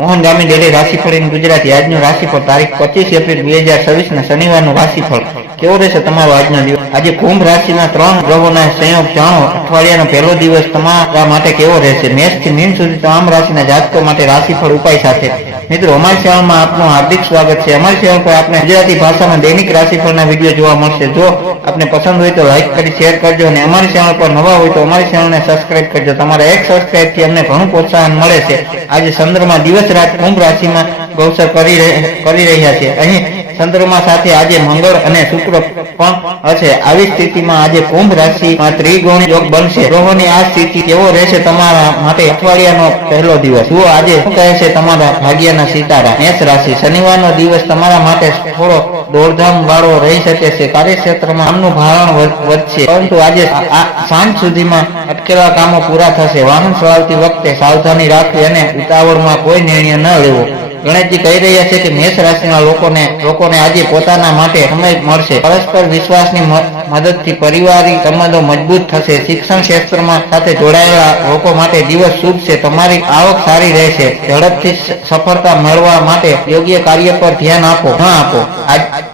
મોહન ગામી daily રાશિફળ ગુજરાતી આજનું રાશિફળ તારીખ 25 એપ્રિલ 2026 શનિવારનું રાશિફળ કેવો રહેશે તમારો આજનો દિવસ। આજે કુંભ રાશિના 3 ગ્રહોના સંયોગ જાણો। અઠવાડિયાનો પહેલો દિવસ તમારા માટે કેવો રહેશે। મેષ થી મીન સુધી તમામ રાશિના જાતકો માટે રાશિફળ ઉપાય સાથે। મિત્રો, અમારી ચેનલમાં આપનું હાર્દિક સ્વાગત છે। અમારી ચેનલ પર આપણે ગુજરાતી ભાષામાં દૈનિક રાશિફળના વિડીયો જોવા મળશે। જો આપને પસંદ હોય તો લાઈક કરી શેર કરજો અને અમારી ચેનલ પર નવા હોય તો અમારી ચેનલને સબસ્ક્રાઇબ કરજો। તમારા એક સબસ્ક્રાઇબ થી અમને ઘણું પ્રોત્સાહન મળે છે। આજે ચંદ્રમા દિવસ રાત કુંભ રાશિમાં ગોચર કરી રહ્યા છે। અહીં ચંદ્રમા સાથે આજે મંગળ અને શુક્ર પણ હશે। આવી સ્થિતિમાં આજે કુંભ રાશિમાં ત્રિકોણીય યોગ બનશે। ગ્રહોની આ સ્થિતિ કેવો રહેશે તમારા માટે અઠવાડિયાનો પહેલો દિવસ। જુઓ આજે શું કહે છે તમારા ભાગ્યના સિતારા। મેષ રાશિ, શનિવારનો દિવસ તમારા માટે થોડો દોડધામ વાળો રહી શકે છે। કાર્યક્ષેત્રમાં કામનું ભારણ વધશે, પરંતુ આજે સાંજ સુધીમાં અટકેલા કામો પૂરા થશે। વાહન ચલાવતી વખતે સાવધાની રાખવી અને ઉતાવળમાં કોઈ નિર્ણય ન લેવો। ગણેશજી કહી રહ્યા છે કે મેષ રાશિના લોકોને આજે પોતાના માટે સમય મળશે। પરસ્પર વિશ્વાસની મદદથી પારિવારિક સંબંધો મજબૂત થશે। શિક્ષણ ક્ષેત્રમાં સાથે જોડાયેલા લોકો માટે દિવસ શુભ છે। તમારી આવક સારી રહેશે। ઝડપથી સફળતા મેળવવા માટે યોગ્ય કાર્ય પર ધ્યાન આપો।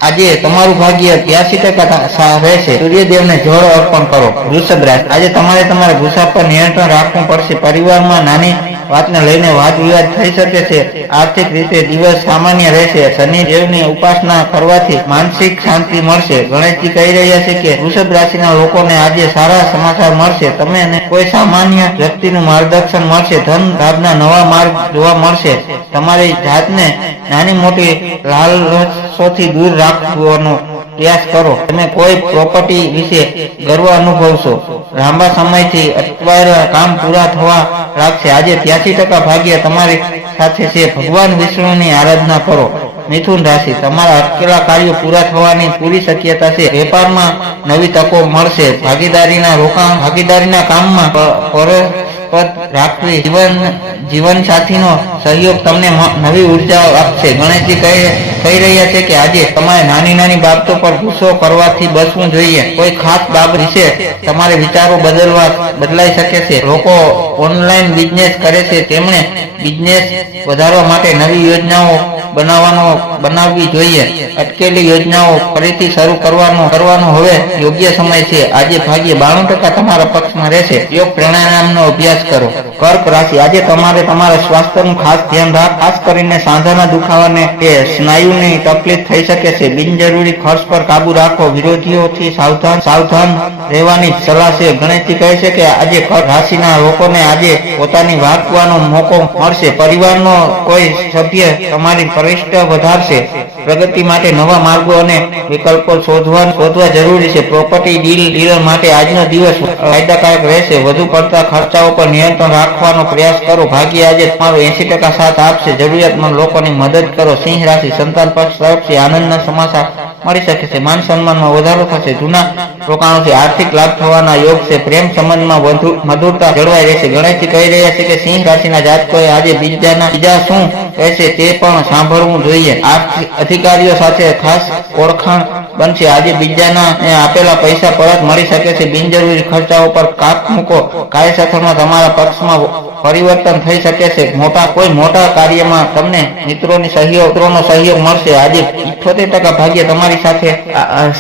આજે તમારું ભાગ્ય 83% રહેશે। સૂર્યદેવને જળ અર્પણ કરો। વૃષભ રાશિ, આજે તમારે તમારા ગુસ્સા પર નિયંત્રણ રાખવું પડશે। પરિવારમાં નાની વાતને લઈને વાદ વિવાદ થઈ શકે છે। આર્થિક રીતે દિવસ સામાન્ય રહેશે। શનિદેવની ઉપાસના કરવાથી માનસિક શાંતિ મળશે। ગણેશજી કહી રહ્યા છે કે વૃષભ રાશિના લોકોને આજે સારા સમાચાર મળશે। તમને કોઈ સામાન્ય વ્યક્તિનું માર્ગદર્શન મળશે। ધન લાભના નવા માર્ગ જોવા મળશે। તમારી જાતને નાની મોટી લાલચોથી દૂર રાખવાનો પ્રયાસ કરો। તમે કોઈ પ્રોપર્ટી વિશે ગર્વ અનુભવશો। લાંબા સમયથી અટવાયેલા કામ પૂરા થવા લાગશે। આજે 83% ભાગ્ય તમારી સાથે છે। ભગવાન વિષ્ણુની આરાધના કરો। મિથુન રાશિ, તમારા અટકેલા કાર્યો પૂરા થવાની પૂરી શક્યતા છે। વેપારમાં નવી તકો મળશે। ભાગીદારીના કામમાં રાખવી જીવન સાથીનો સહયોગ તમને નવી ઉર્જા આપશે। ગણેશજી કહી રહ્યા છે કે આજે તમારે નાની બાબતો પર ગુસ્સો કરવાથી બચવું જોઈએ। કોઈ ખાસ બાબત વિશે તમારે વિચારો બદલાઈ શકે છે। લોકો ઓનલાઈન બિઝનેસ કરે છે, તેમણે બિઝનેસ વધારવા માટે નવી યોજનાઓ બનાવવી જોઈએ। અટકેલી યોજનાઓ ફરીથી શરૂ કરવાનો હવે યોગ્ય સમય છે। આજે ભાગ્ય 92% તમારા પક્ષમાં રહેશે। યોગ પ્રાણાયામનો અભ્યાસ કરો। કર્ક રાશિ, આજે તમારે તમારા સ્વાસ્થ્યનું ખાસ ધ્યાન ખાસ કરીને સાંધાના દુખાવાને કે સ્નાયુની તકલીફ થઈ શકે છે। બિનજરૂરી ખર્ચ પર કાબુ રાખો। વિરોધીઓથી સાવધાન રહેવાની સલાહ છે। ગણેશજી કહે છે કે આજે કર્ક રાશિના લોકોને આજે પોતાની વાત કહેવાનો મોકો મળશે। પરિવારનો કોઈ સભ્ય તમારી પ્રતિષ્ઠા વધારશે। પ્રગતિ માટે નવા માર્ગો અને વિકલ્પો શોધવા જરૂરી છે। પ્રોપર્ટી ડીલ માટે આજનો દિવસ ફાયદાકારક રહેશે। વધુ પડતા ખર્ચાઓ પર નિયંત્રણ રાખવાનો પ્રયાસ કરો। ભાગ્ય આજે તમારો 80% સાથ આપશે। જરૂરિયાતમંદ લોકોની મદદ કરો। સિંહ રાશિ, સંતાન પક્ષ તરફથી આનંદના સમાચાર મળી શકે છે। માન સન્માનમાં વધારો થશે। જૂના રોકાણોથી આર્થિક લાભ થવાના યોગ છે। પ્રેમ સંબંધમાં મધુરતા જળવાઈ રહેશે। ગણેશજી કહી રહ્યા છે કે સિંહ રાશિના જાતકોએ આજે બીજા શું કહેશે તે પણ સાંભળવું જોઈએ। અધિકારીઓ સાથે ખાસ ઓળખાણ બનશે। આજે બીજાને આપેલા પૈસા પરત મળી શકે છે। બિનજરૂરી ખર્ચાઓ પર કાપ મૂકો। કાર્યક્ષેત્રમાં તમારા પક્ષમાં પરિવર્તન થઈ શકે છે। કોઈ મોટા કાર્યમાં તમને મિત્રોનો સહયોગ મળશે। આજે 78% ભાગ્ય તમારી સાથે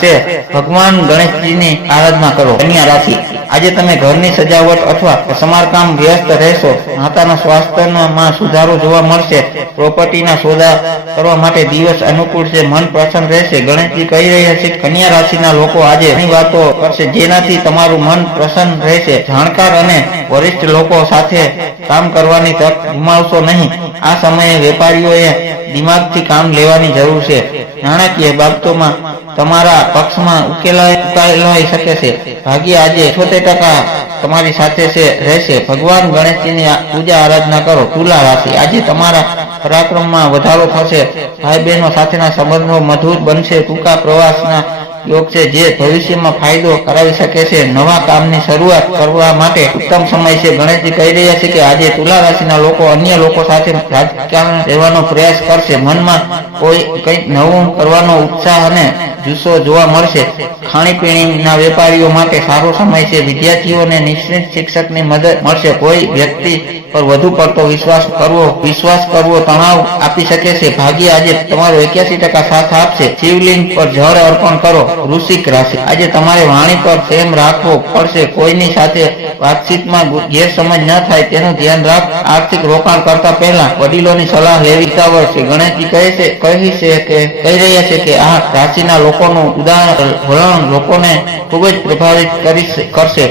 છે। ભગવાન ગણેશજીની આરાધના કરો। કન્યા રાશિ, આજે તમે ઘરની સજાવટ અથવા સમારકામ વ્યસ્ત રહેશો। માતાના સ્વાસ્થ્યમાં સુધારો જોવા મળશે। પ્રોપર્ટીના સોદા કરવા માટે દિવસ અનુકૂળ છે। મન પ્રસન્ન રહેશે। ગણેશજી કહી રહ્યા છે કે કન્યા રાશિના લોકો આજે ઘણી વાતો કરશે જેનાથી તમારું મન પ્રસન્ન રહેશે। જાણકાર અને વરિષ્ઠ લોકો સાથે કામ કરવાની તક ગુમાવશો નહીં। આ સમયે વેપારીઓએ દિમાગથી કામ લેવાની જરૂર છે। નાણાકીય બાબતોમાં તમારા પક્ષમાં ઉકેલાઈ શકે છે। ભાગ્ય આજે 78% તમારી સાથે રહેશે। ભગવાન ગણેશજીની પૂજા આરાધના કરો। તુલા રાશિ, આજે તમારા પરાક્રમમાં વધારો થશે। ભાઈ બહેનો સાથેના સંબંધો મધુર બનશે। ટૂંકા પ્રવાસના યોગ છે જે ભવિષ્યમાં ફાયદો કરાવી શકે છે. નવા કામની શરૂઆત કરવા માટે ઉત્તમ સમય છે. ગણેશજી કહી રહ્યા છે કે આજે તુલા રાશિના લોકો અન્ય લોકો સાથે રાજકારણ રહેવાનો પ્રયાસ કરશે. મનમાં કોઈ કંઈક નવું કરવાનો ઉત્સાહ અને જુસ્સો જોવા મળશે. ખાણીપીણીના વેપારીઓ માટે સારો સમય છે. વિદ્યાર્થીઓને નિશ્ચિત શિક્ષકની મદદ મળશે. કોઈ વ્યક્તિ પર વધુ પડતો વિશ્વાસ કરવો તણાવ આપી શકે છે. ભાગ્ય આજે તમારો 81% સાથ આપશે. શિવલિંગ પર જળ અર્પણ કરો. વૃશ્ચિક રાશિ આજે તમારે વાણી પર પ્રેમ રાખવો પડશે. કોઈની સાથે વાતચીતમાં ગેરસમજ ન થાય તેનું ધ્યાન રાખ. આર્થિક રોકાણ કરતા પહેલા વડીલોની સલાહ લેવી હિતાવહ છે. ગણેશજી કહી રહ્યા છે કે આ રાશિના લોકોનું વલણ લોકોને ખૂબ જ પ્રભાવિત કરશે.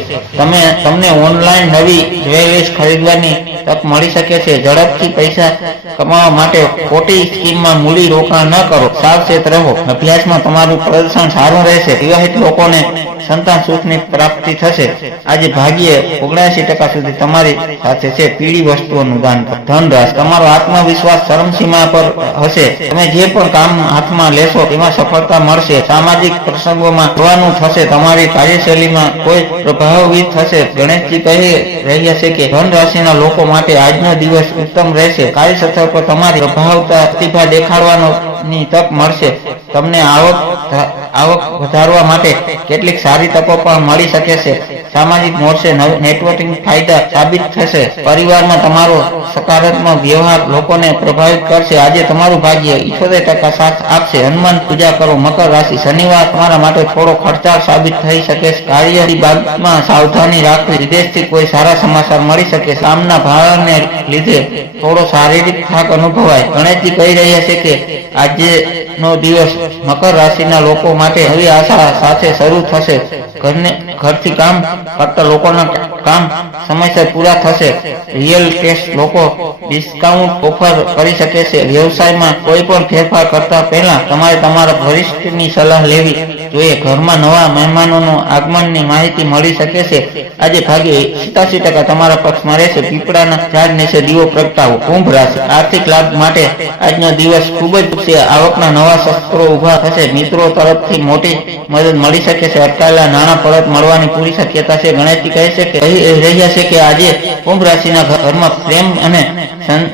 તમને ઓનલાઈન નવી જ્વેલરીઝ ખરીદવાની તક મળી શકે છે. ઝડપથી પૈસા કમાવા માટે ખોટી સ્કીમમાં મૂડી રોકાણ ન કરો. સાવચેત રહો. અભ્યાસમાં તમારું પ્રદર્શન સારું રહેશે. વિવાહિત લોકોને સંતાન સુખની પ્રાપ્તિ થશે. આજે ભાગ્ય 79% સુધી તમારી સાથે છે. પીળી વસ્તુઓનું દાન કરો. ધન રાશિ તમારો આત્મવિશ્વાસ ચરમસીમા પર હશે. તમે જે પણ કામ હાથમાં લેશો તેમાં સફળતા મળશે. સામાજિક પ્રસંગોમાં જોવાનું થશે. તમારી કાર્યશૈલીમાં કોઈ પ્રભાવિત થશે. ગણેશજી કહી રહ્યા છે કે ધન રાશિના લોકો માટે આજનો દિવસ ઉત્તમ રહેશે. કાર્યસ્થળ પર તમારી પ્રતિભા દેખાડવાની તક મળશે. તમને આવક વધારવા માટે કેટલીક સારી તકો પણ મળી શકે છે. સામાજિક મોરચે નેટવર્કિંગ ફાયદા સાબિત થશે. પરિવારમાં તમારો સકારાત્મક વ્યવહાર લોકોને પ્રભાવિત કરશે. આજે તમારું ભાગ્ય 78% સાથ આપશે. હનુમાન પૂજા કરો. મકર રાશિ શનિવાર તમારા માટે થોડો ખર્ચાળ સાબિત થઈ શકે છે. કાર્યની બાબતમાં સાવધાની રાખવી. વિદેશથી કોઈ સારા સમાચાર મળી શકે. કામના ભારને લીધે થોડો શારીરિક થાક અનુભવાય. ગણેશજી કહી રહ્યા છે કે આજનો દિવસ મકર રાશિના લોકો માટે નવી આશા સાથે શરૂ થશે. ઘરથી કામ કરતા લોકોના કામ સમયસર પૂરા થશે. રિયલ એસ્ટેટ લોકો ડિસ્કાઉન્ટ ઓફર કરી શકે છે. વ્યવસાયમાં કોઈ પણ ફેરફાર કરતા પહેલા તમારે તમારા વરિષ્ઠની સલાહ લેવી જોઈએ. ઘરમાં નવા મહેમાનોનું આગમનની માહિતી મળી શકે છે. આજે ભાગ્ય 87% તમારા પક્ષમાં રહેશે. પીપળાના ઝાડ નીચે દીવો પ્રગટાવો. કુંભ રાશિ આર્થિક લાભ માટે આજનો દિવસ ખૂબ જ છે. આવકના નવા શસ્ત્રો ઉભા થશે. મિત્રો તરફથી મોટી મદદ મળી શકે છે. અટકાયેલા નાણાં પરત મળવાની પૂરી શક્યતા છે. ગણેશજી કહી રહ્યા છે કે આજે કુંભ રાશિના ઘરમાં પ્રેમ અને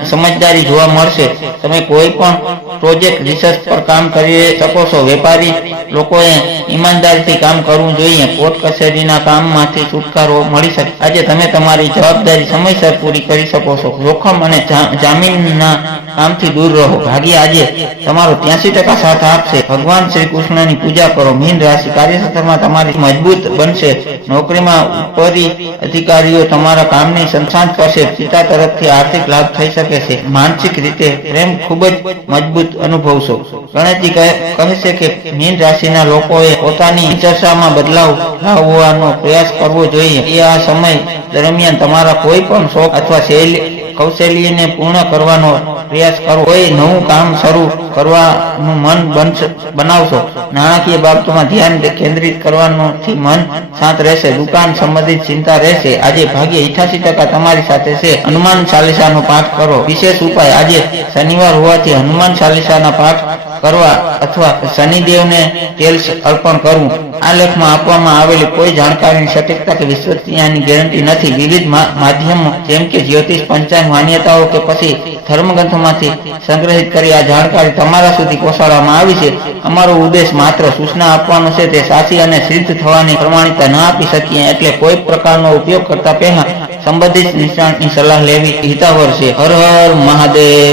સમજદારી જોવા મળશે. તમે કોઈ પણ પ્રોજેક્ટ રિસર્ચ પર કામ કરી શકો છો. વેપારી લોકોએ ઈમાનદારીથી કામ કરવું જોઈએ. કોર્ટ કચેરીના કામમાંથી છુટકારો મળી શકે. આજે તમે તમારી જવાબદારી સમયસર પૂરી કરી શકો છો. જોખમ અને જામીનના કામથી દૂર રહો. ભાગ્ય આજે તમારો 83% સાથ આપશે. ભગવાન શ્રી કૃષ્ણની પૂજા કરો. મીન રાશિ કાર્યક્ષેત્રમાં તમારી મજબૂત બનશે. નોકરીમાં ઉપરી અધિકારીઓ તમારા કામની સંશાંત કરશે. પિતા તરફથી આર્થિક લાભ થઈ શકે છે. માનસિક રીતે પ્રેમ ખૂબ જ મજબૂત અનુભવશો. ગણેશજી કહે છે કે મીન રાશિના લોકોએ પોતાની ચર્ચામાં બદલાવ લાવવાનો પ્રયાસ કરવો જોઈએ. આ સમય દરમિયાન તમારા કોઈ પણ શોખ અથવા કૌશલ્યને પૂર્ણ કરવાનો પ્રયાસ કરો. કોઈ નવું કામ શરૂ કરવાનું મન બનાવશો. નાણાકીય બાબતોમાં ધ્યાન કેન્દ્રિત કરવાથી મન શાંત રહેશે. દુકાન સંબંધિત ચિંતા રહેશે. આજે ભાગ્ય 88% તમારી સાથે છે. હનુમાન ચાલીસાનો પાઠ કરો. વિશેષ ઉપાય આજે શનિવાર હોવાથી હનુમાન ચાલીસાના પાઠ કરવા અથવા શનિદેવને તેલ અર્પણ કરવું. આ લેખમાં આપવામાં આવેલી કોઈ જાણકારીની સટીકતા કે વિશ્વસનીયતાની ગેરંટી નથી. વિવિધ માધ્યમો જેમ કે જ્યોતિષ, પંચાંગ, માન્યતાઓ કે પછી ધર્મગ્રંથોમાંથી સંગ્રહિત કરી આ જાણકારી તમારા સુધી પહોંચાડવામાં આવી છે. અમારો ઉદ્દેશ માત્ર સૂચના આપવાનો છે. તે સાચી અને સિદ્ધ થવાની પ્રમાણિકતા ન આપી શકીએ. એટલે કોઈ પ્રકારનો ઉપયોગ કરતા પહેલા સંબંધિત નિષ્ણાતની સલાહ લેવી હિતાવહ છે. હર હર મહાદેવ.